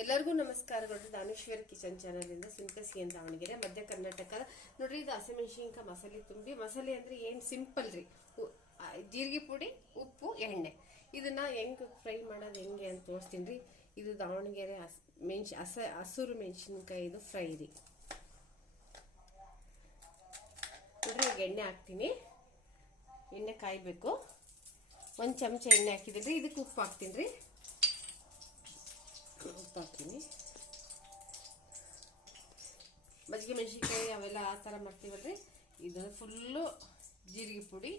ಎಲ್ಲರಿಗೂ ನಮಸ್ಕಾರಗಳು. ದಾನೇಶ್ವರ ಕಿಚನ್ ಚಾನಲಿಂದ ಸಿಂಪಸಿ ಅಂತ ದಾವಣಗೆರೆ, ಮಧ್ಯ ಕರ್ನಾಟಕ. ನೋಡ್ರಿ, ಇದು ಹಸಿಮೆಣಸಿನ್ಕಾಯಿ ಮಸಾಲೆ ತುಂಬಿ. ಮಸಾಲೆ ಅಂದ್ರೆ ಏನು ಸಿಂಪಲ್ ರೀ? ಜೀರಿಗೆ ಪುಡಿ, ಉಪ್ಪು, ಎಣ್ಣೆ. ಇದನ್ನ ಹೆಂಗ್ ಫ್ರೈ ಮಾಡೋದು ಹೆಂಗೆ ಅಂತ ತೋರಿಸ್ತೀನಿ ರೀ. ಇದು ದಾವಣಗೆರೆ ಹಸ್ ಹಸ, ಹಸಿರು ಮೆಣಸಿನ್ಕಾಯಿ ಇದು ಫ್ರೈ ರೀ. ನೋಡ್ರಿ ಈಗ ಎಣ್ಣೆ ಹಾಕ್ತೀನಿ. ಎಣ್ಣೆ ಕಾಯಬೇಕು. ಒಂದು ಚಮಚ ಎಣ್ಣೆ ಹಾಕಿದ್ದೀನಿ ರೀ ಇದಕ್ಕೆ ಉಪ್ಪು ಹಾಕ್ತೀನಿ ರೀ. ಉಪ್ಪು ಮಜ್ಜಿಗೆ ಮೆಣಸಿನ್ಕಾಯಿ ಅವೆಲ್ಲ ಆ ಥರ ಮಾಡ್ತೀವಲ್ರಿ ಇದು ಫುಲ್ಲು ಜೀರಿಗೆ ಪುಡಿ,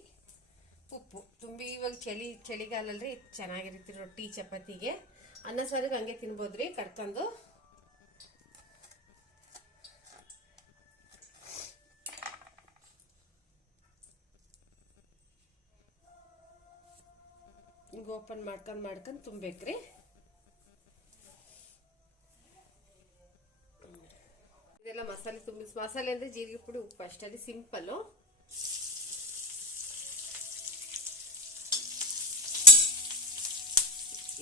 ಉಪ್ಪು. ತುಂಬಿ ಇವಾಗ ಚಳಿ, ಚಳಿಗಾಲಲ್ರಿ ಚೆನ್ನಾಗಿರುತ್ತೆ ರೊಟ್ಟಿ, ಚಪಾತಿಗೆ. ಅನ್ನ ಸಾರಿಗೆ ಹಂಗೆ ತಿನ್ಬೋದ್ರಿ ಕಡ್ಕೊಂಡು ಹಿಂಗೆ ಓಪನ್ ಮಾಡ್ಕೊಂಡು ಮಾಡ್ಕೊಂಡು ತುಂಬೇಕ್ರಿ ಇದೆಲ್ಲ ಮಸಾಲೆ ತುಂಬಿ, ಮಸಾಲೆ ಅಂದ್ರೆ ಜೀರಿಗೆ ಪುಡಿ, ಉಪ್ಪು ಅಷ್ಟೇ. ಸಿಂಪಲ್ಲು.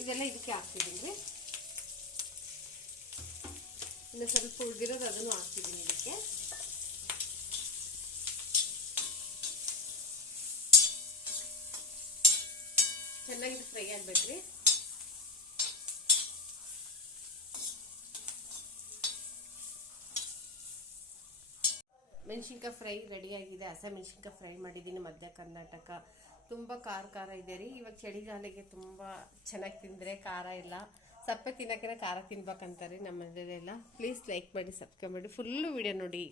ಇದೆಲ್ಲ ಇದಕ್ಕೆ ಹಾಕ್ತಿದ್ದೀನಿ. ಇನ್ನು ಸ್ವಲ್ಪ ಉಳಿದಿರೋದು ಅದನ್ನು ಹಾಕ್ತಿದ್ದೀನಿ ಇದಕ್ಕೆ. ಚೆನ್ನಾಗಿ ಫ್ರೈ ಆಗ್ಬೇಕ್ರಿ. ಮೆಣಸಿನ್ಕಾಯಿ ಫ್ರೈ ರೆಡಿಯಾಗಿದೆ. ಹಸ ಮೆಣಸಿನ್ಕಾಯಿ ಫ್ರೈ ಮಾಡಿದ್ದೀನಿ ಮಧ್ಯ ಕರ್ನಾಟಕ. ತುಂಬ ಖಾರ ಖಾರ ಇದೆ ರೀ. ಇವಾಗ ಚಳಿಗಾಲಿಗೆ ತುಂಬ ಚೆನ್ನಾಗಿ ತಿಂದರೆ ಖಾರ ಇಲ್ಲ. ಸಪ್ಪೆ ತಿನ್ನೋಕೆ ಖಾರ ತಿನ್ಬೇಕಂತಾರೆ ನಮ್ಮ ಮನೆಯಲ್ಲೆಲ್ಲ. ಪ್ಲೀಸ್ ಲೈಕ್ ಮಾಡಿ ಸಬ್ಸ್ಕ್ರೈಬ್ ಮಾಡಿ. ಫುಲ್ಲು ವಿಡಿಯೋ ನೋಡಿ.